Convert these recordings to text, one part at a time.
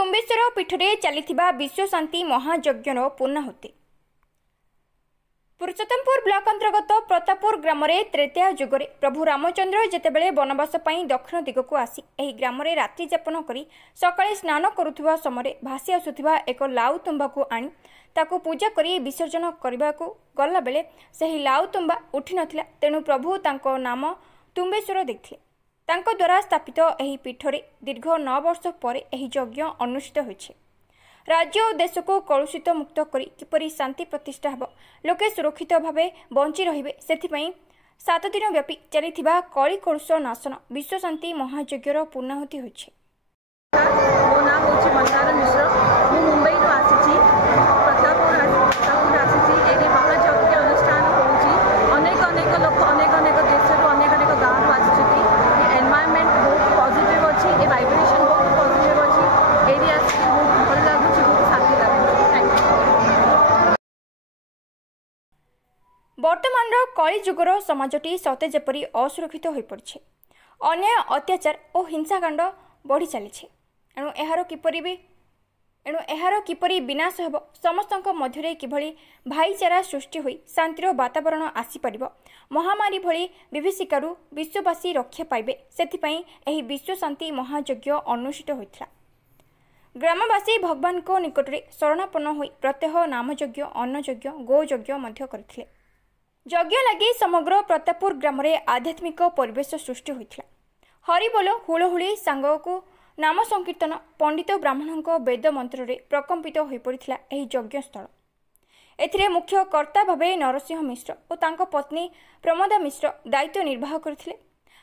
तुम्बेश्वर पीठरे चलिथिबा विश्व शांति महायज्ञर पूर्णाहुति। पुरुषोत्तमपुर ब्लॉक अंतर्गत प्रतापपुर ग्राम त्रेतया युगरे प्रभु रामचंद्र जेतेबेले वनवास पई दक्षिण दिग को आसी एही ग्राम रात्रि जापन करी सकाळे स्नान करुथुवा समय भासी आसुथिबा एक लाउ तुम्बा को आनी ताकू पूजा करी विसर्जन करने को गला बेले सही लाउ तुम्बा उठी नथिला। तेणु प्रभु तांको नाम तुम्बेश्वर देथिले। तांको द्वारा स्थापित एही पीठरे दीर्घ 9 वर्ष पर एही यज्ञ अनुष्ठित होइछे। राज्य और देश को कलुषित मुक्त करी किपरि शांति प्रतिष्ठा हेब, लोके सुरक्षित भावे बंची रहिबे, सेथिपई 7 दिन व्यापी चलिथिबा कली कलुष नाशन विश्व शांति महायज्ञर पूर्णाहुति होइछे। मो नाम होछि मंदार मिश्र। मु मुंबई रो आसीछि, प्रतापपुर आसीछि। एगे महायज्ञ अनुष्ठान होउछि। अनेक अनेक लोक अनेक अनेक देश रो अनेक अनेक गांव रो आसीछि। ये एनवायरनमेंट बहुत पॉजिटिव अछि, ए वाइब्रेशन बहुत पॉजिटिव अछि। एरिया बहुत भल लागुछि, बहुत शांति लागुछि। Thank you. वर्तमान कली जुगर समाजटी सते जेपरी असुरक्षित हो पड़े, अन्याय अत्याचार और हिंसाकांड बढ़ी चली। एणु किपरि विनाश हेब, समस्त मध्य किभली भाईचारा सृष्टि होई शांतिर वातावरण आसीपर, महामारी भली विभीषिकारु विश्ववासी रक्षा पाइबे, सेथिपई एही विश्व शांति महायज्ञ अनुष्ठित होइथिला। ग्रामवासी भगवान को निकटरे शरणापन्न होई प्रत्यह नामयज्ञ, अन्नयज्ञ, गोयज्ञ मध्य करथिले। यज्ञ लगी समग्र प्रतापपुर ग्राम आध्यात्मिक परिवेश सृष्टि होइथिला। हरिबोल, हुलहुली सांगको नाम संकीर्तन, पंडित ब्राह्मणों वेद मंत्र रे प्रकंपित हो पड़ा यह यज्ञस्थल। एथिरे मुख्य कर्ता भावे नरसिंह मिश्र और तांको पत्नी प्रमोदा मिश्र दायित्व निर्वाह करथिले।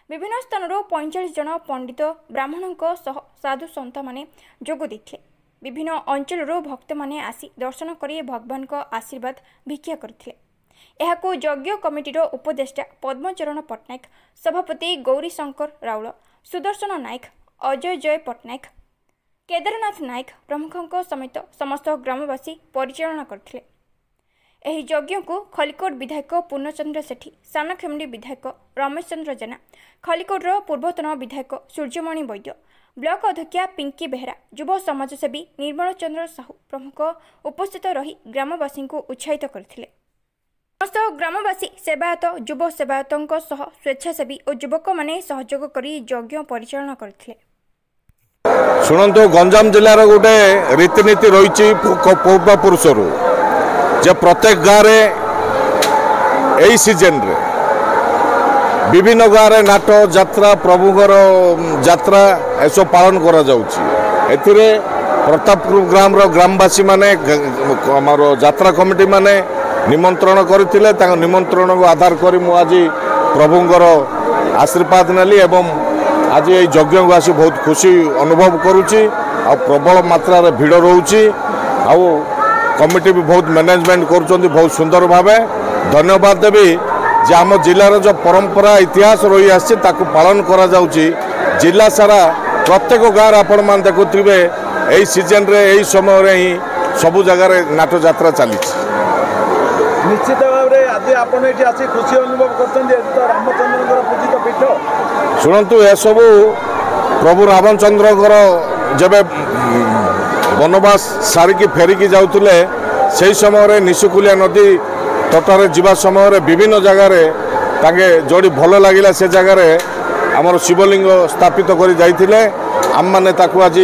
विभिन्न स्थानों 45 जन पंडित ब्राह्मणों सह साधु सन्त माने जोग देथिले। विभिन्न अंचल भक्त माने आसी दर्शन करी भगवान को आशीर्वाद भिक्षा करथिले। एहाको यज्ञ कमिटीर उपदेष्टा पद्मचरण पट्टनायक, सभापति गौरी शंकर राउल, सुदर्शन नायक, अजय जय पट्टनायक, केदारनाथ नायक प्रमुखों समेत समस्त ग्रामवासी परिचालना करथिले। एही यज्ञ को खलिकोट विधायक पूर्णचंद्र सेठी, सानखेमुंडी विधायक रमेश चंद्र जेना, खलिकोटर पूर्वतन विधायक सूर्यमणि वैद्य, ब्लॉक अध्यक्षा पिंकी बेहरा, युव समाजसेवी निर्मल चंद्र साहू प्रमुख उपस्थित रही ग्रामवासी को उत्साहित करथिले। समस्त ग्रामवासी सेवायत, युव सेवायतों सह स्वेच्छासेवी और युवक माने सहयोग करी यज्ञ परिचालना करथिले। शुणु, गंजाम जिलार गोटे रीतिनीति रही पूर्व पुरुषर जे प्रत्येक गाँव यही सीजन रे विभिन्न गाँव नाट यात्रा प्रभुगर यात्रा ऐसा पालन करा जाउछि। एथिरे प्रतापपुर ग्राम ग्रामवासी माने आमर यात्रा कमिटी माने निमंत्रण करथिले। तांको निमंत्रण को आधार करी मु आज प्रभुंकर आशीर्वाद नेली एवं आज ये यज्ञ को आसी बहुत खुशी अनुभव करुच्ची। आ प्रबल मात्रा रे भीड़ रोची। आ कमिटी भी बहुत मैनेजमेंट करुचंती बहुत सुंदर भावे। धन्यवाद देवी जे आम जिलार जो परंपरा इतिहास रही आसी ताकू पालन करा जाउची। जिला सारा प्रत्येक गाँव आपण मान देखुथिबे एही सीजन रे एही समय रे ही सबु जगह रे नाट यात्रा चली। निश्चित भाव में आज आपन एठी आसी खुशी अनुभव करछन जे तो रामचंद्रकर पूजित पीठ। शुणु, ए सब प्रभु रामचंद्र जब वनवास सारिकी फेरिकी जाउतले से समय निशुकुलिया नदी तटरे जीवा समय विभिन्न जगार ताके जोड़ी भल लगिला से जगार आमर शिवलिंग स्थापित कर जाइथिले। आम माने ताकू आज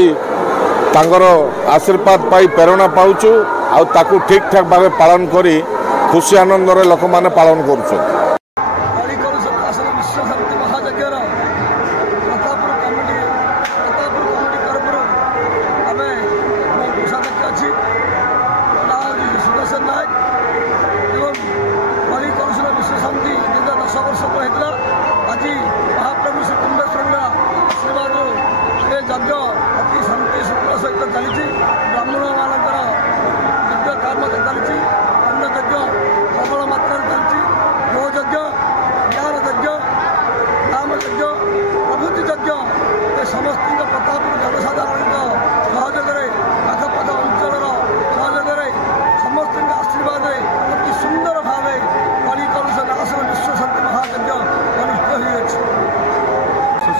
तांगर आशीर्वाद पाई प्रेरणा पाउछु आ ताकू ठीक ठाक भाव पालन करी खुशी आनंद लोक मैंने पालन कर।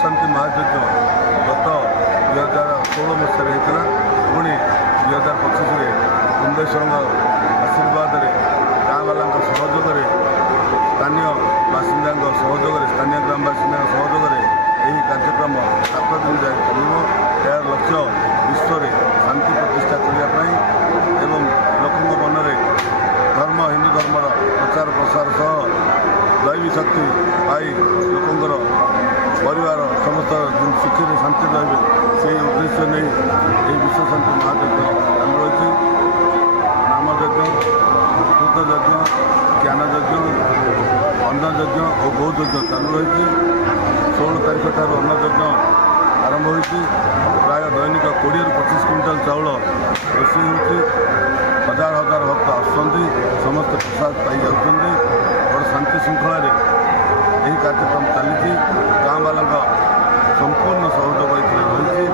शांति महायज्ञ गत 2016 मसीह 2025 कुंदेश्वर आशीर्वाद गाँवाला सहयोग स्थानीय बासिंदा सहयोग स्थानीय ग्रामवासी सहयोग यही कार्यक्रम 7 दिन जाए चलो। यार लक्ष्य विश्व में शांति प्रतिष्ठा करने एवं लोकों मन में धर्म हिंदू धर्मर प्रचार प्रसार सह दैवी शक्ति पाई लोकंर परिवार समस्त सुखी शांति रे से उद्देश्य नहीं ये विश्व शांति महायज्ञ चालू रही। नाम यज्ञ दूत यज्ञ ज्ञान यज्ञ अन्न यज्ञ और गौ यज्ञ चालू रही। 16 तारीख ठार अन्न यज्ञ आरंभ होती। प्राय दैनिक 20 ରୁ 25 क्विंटाल चाउल रोषे होती। हजार हजार भक्त आसुँच समस्त प्रसाद पाई जाती। बड़ शांति श्रृंखला यही कार्यक्रम चली। गाँ वाला संपूर्ण सहयोग रही।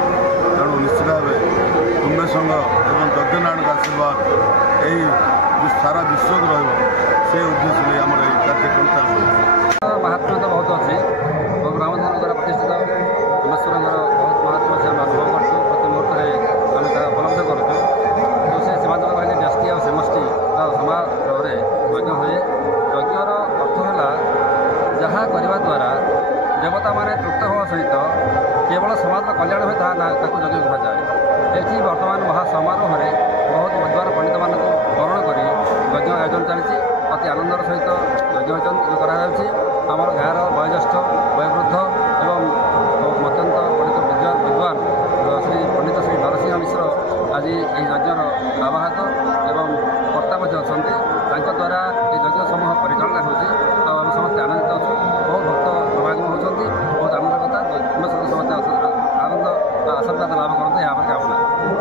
तेणु निश्चित भाव कुंभेश्वर एवं यज्ञनारायण आशीर्वाद यही सारा विश्व रे उद्देश्य आम कार्यक्रम चल। महात्मा तो बहुत अच्छे रामचंद्र द्वारा प्रतिष्ठित कुंभेश्वर बहुत महात्मा से आम अनुभव कर प्रति मुहूर्त आम उपलब्ध करूँ। जो से समाज कहले व्यष्टि और समष्टि समारोह यज्ञ हुए। यज्ञर अर्थ है जहाँ करने द्वारा देवता मैंने तृप्त होगा सहित केवल समाज कल्याण हुए यज्ञ कहुए। ये बर्तमान महासमारोह में बहुत विद्वान पंडित मानक वरण कर यज्ञ आयोजन चलती। अति आनंदर सहित यज्ञ आयोजन करामर गाँव वयोज्येष्ठ वयोवृद्ध एवं अत्यंत पंडित विद्वान श्री पंडित श्री नरसिंह मिश्र आज यज्ञर आवाहक एवं कर्ता अच्छा द्वारा ये यज्ञ समूह परिचालना होम समस्त आनंदित अच्छु। बहुत भक्त समागम होती। बहुत आनंद कथा समस्त आनंद आशीर्वाद लाभ करते यहाँ पर कामना।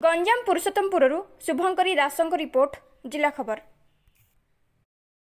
गंजाम पुरुषोत्तमपुर शुभंकरी दासों रिपोर्ट जिला खबर।